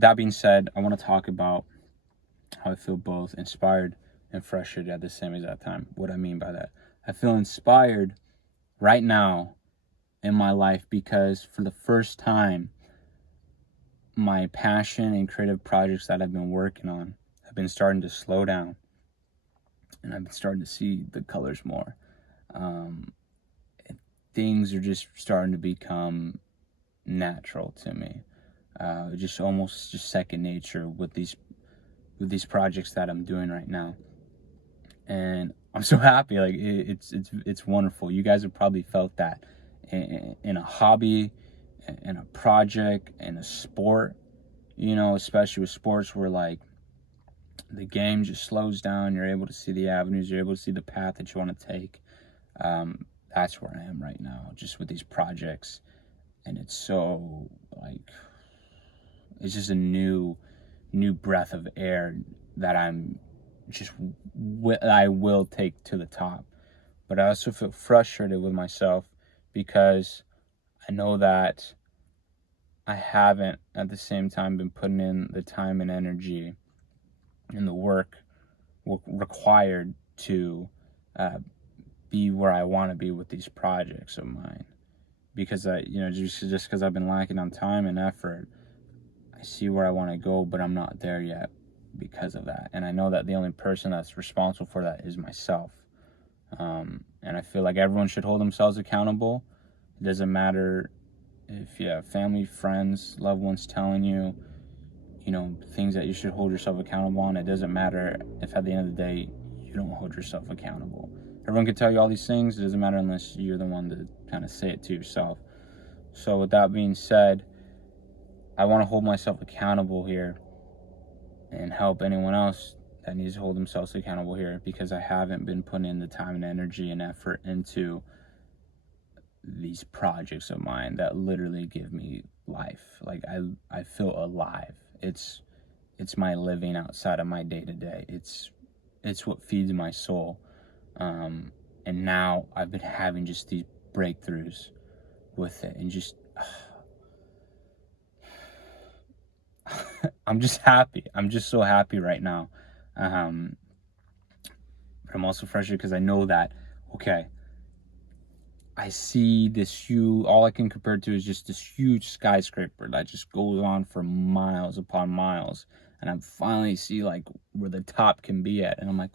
With that being said, I want to talk about how I feel both inspired and frustrated at the same exact time. What I mean by that, I feel inspired right now in my life because for the first time, my passion and creative projects that I've been working on have been starting to slow down, and I've been starting to see the colors more. Um, Things are just starting to become natural to me. Just almost just second nature with these projects that I'm doing right now, and I'm so happy. Like it's wonderful. You guys have probably felt that in a hobby, in a project, in a sport. You know, especially with sports where like the game just slows down. You're able to see the avenues. You're able to see the path that you want to take. That's where I am right now, just with these projects, and it's so like it's just a new breath of air that I will take to the top. But I also feel frustrated with myself because I know that I haven't at the same time been putting in the time and energy and the work required to be where I want to be with these projects of mine. Because just because I've been lacking on time and effort, I see where I want to go, but I'm not there yet because of that. And I know that the only person that's responsible for that is myself. And I feel like everyone should hold themselves accountable. It doesn't matter if you have family, friends, loved ones telling you, things that you should hold yourself accountable on. It doesn't matter if at the end of the day you don't hold yourself accountable. Everyone can tell you all these things. It doesn't matter unless you're the one to kind of say it to yourself. So with that being said, I want to hold myself accountable here and help anyone else that needs to hold themselves accountable here, because I haven't been putting in the time and energy and effort into these projects of mine that literally give me life. Like I feel alive. It's my living outside of my day-to-day. It's what feeds my soul. And now I've been having just these breakthroughs with it, and just I'm just happy. I'm just so happy right now. But I'm also frustrated because I know that, okay, I see this huge, all I can compare it to is just this huge skyscraper that just goes on for miles upon miles. And I finally see like where the top can be at. And I'm like,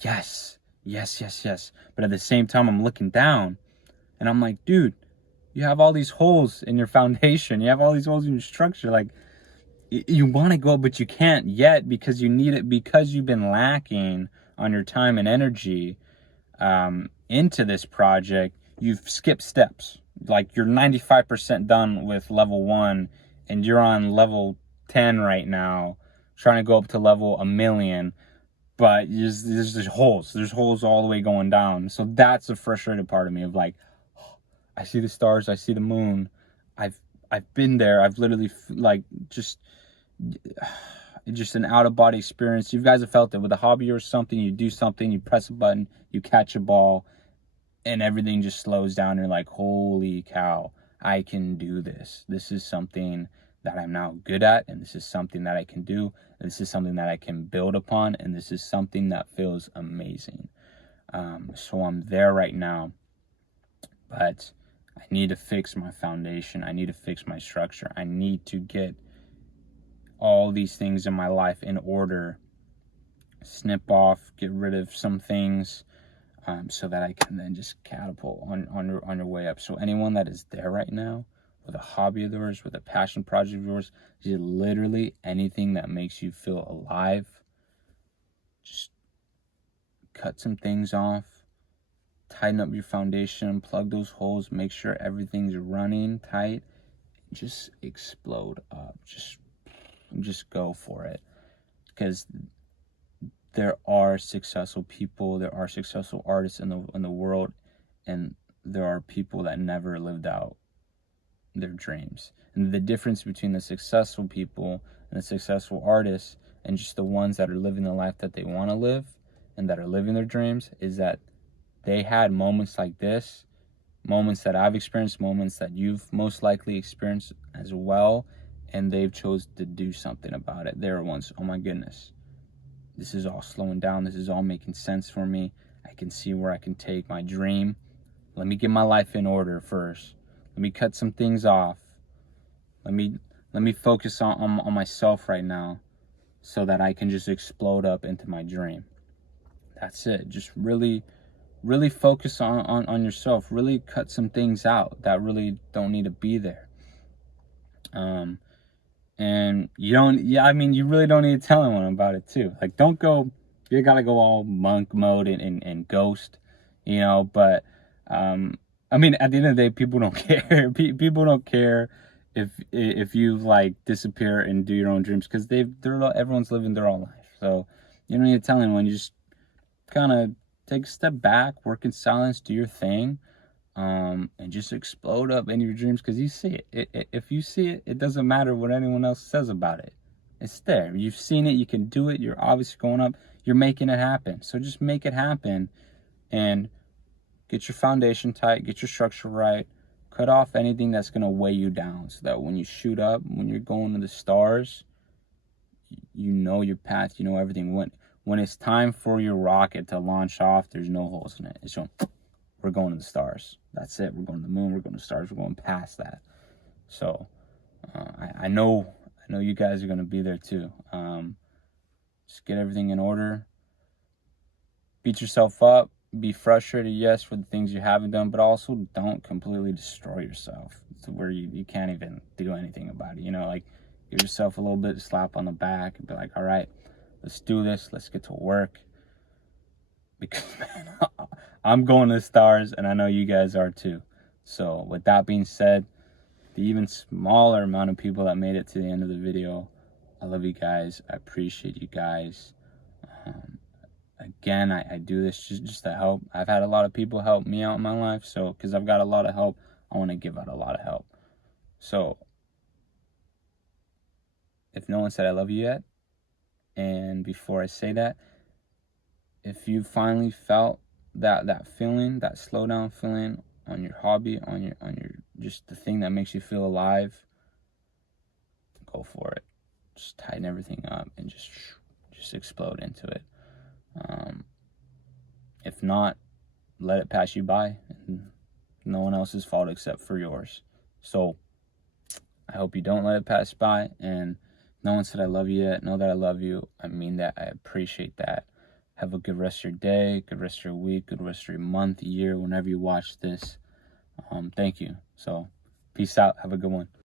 yes, yes, yes, yes. But at the same time, I'm looking down and I'm like, dude, you have all these holes in your foundation. You have all these holes in your structure. Like, you want to go, but you can't yet because you need it, because you've been lacking on your time and energy into this project. You've skipped steps. Like, you're 95% done with level 1 and you're on level 10 right now, trying to go up to level 1,000,000, but there's just holes. There's holes all the way going down. So that's the frustrated part of me of like, I see the stars, I see the moon. I've been there. I've literally like just an out-of-body experience. You guys have felt it with a hobby or something. You do something, you press a button, you catch a ball, and everything just slows down. You're like, holy cow, I can do this. This is something that I'm now good at, and this is something that I can do. This is something that I can build upon, and this is something that feels amazing. So I'm there right now, but I need to fix my foundation. I need to fix my structure. I need to get all these things in my life in order, snip off, get rid of some things, so that I can then just catapult on your way up. So anyone that is there right now with a hobby of yours, with a passion project of yours, just literally anything that makes you feel alive, just cut some things off, tighten up your foundation, plug those holes, make sure everything's running tight, just explode up. Just go for it, because there are successful people, there are successful artists in the world, and there are people that never lived out their dreams. And the difference between the successful people and the successful artists and just the ones that are living the life that they want to live and that are living their dreams is that they had moments like this, moments that I've experienced, moments that you've most likely experienced as well, and they've chose to do something about it. They're ones, oh my goodness, this is all slowing down. This is all making sense for me. I can see where I can take my dream. Let me get my life in order first. Let me cut some things off. Let me focus on myself right now so that I can just explode up into my dream. That's it. Just really focus on yourself. Really cut some things out that really don't need to be there. And you don't, I mean, you really don't need to tell anyone about it too. Like, don't go, you gotta go all monk mode and ghost, but, I mean, at the end of the day, people don't care. People don't care if you like disappear and do your own dreams, because everyone's living their own life. So you don't need to tell anyone. You just kind of take a step back, work in silence, do your thing, and just explode up in your dreams, because you see it. If you see it, it doesn't matter what anyone else says about it. It's there. You've seen it. You can do it. You're obviously going up. You're making it happen. So just make it happen, and get your foundation tight. Get your structure right. Cut off anything that's going to weigh you down, so that when you shoot up, when you're going to the stars, you know your path. You know everything. When it's time for your rocket to launch off, there's no holes in it. It's going, we're going to the stars. That's it. We're going to the moon. We're going to the stars. We're going past that. So I know you guys are going to be there too. Just get everything in order. Beat yourself up. Be frustrated, yes, for the things you haven't done, but also don't completely destroy yourself to where you can't even do anything about it. Like, give yourself a little bit of slap on the back and be like, all right, let's do this. Let's get to work. Because, man, I'm going to the stars, and I know you guys are too. So with that being said, the even smaller amount of people that made it to the end of the video, I love you guys. I appreciate you guys. Again, I do this just to help. I've had a lot of people help me out in my life, so because I've got a lot of help, I want to give out a lot of help. So if no one said I love you yet, and before I say that, if you finally felt that feeling, that slow down feeling on your hobby, on your just the thing that makes you feel alive, go for it. Just tighten everything up and just explode into it. If not, let it pass you by, and no one else's fault except for yours. So I hope you don't let it pass by. And no one said I love you yet. Know that I love you. I mean that. I appreciate that. Have a good rest of your day, good rest of your week, good rest of your month, year, whenever you watch this. Thank you. So peace out. Have a good one.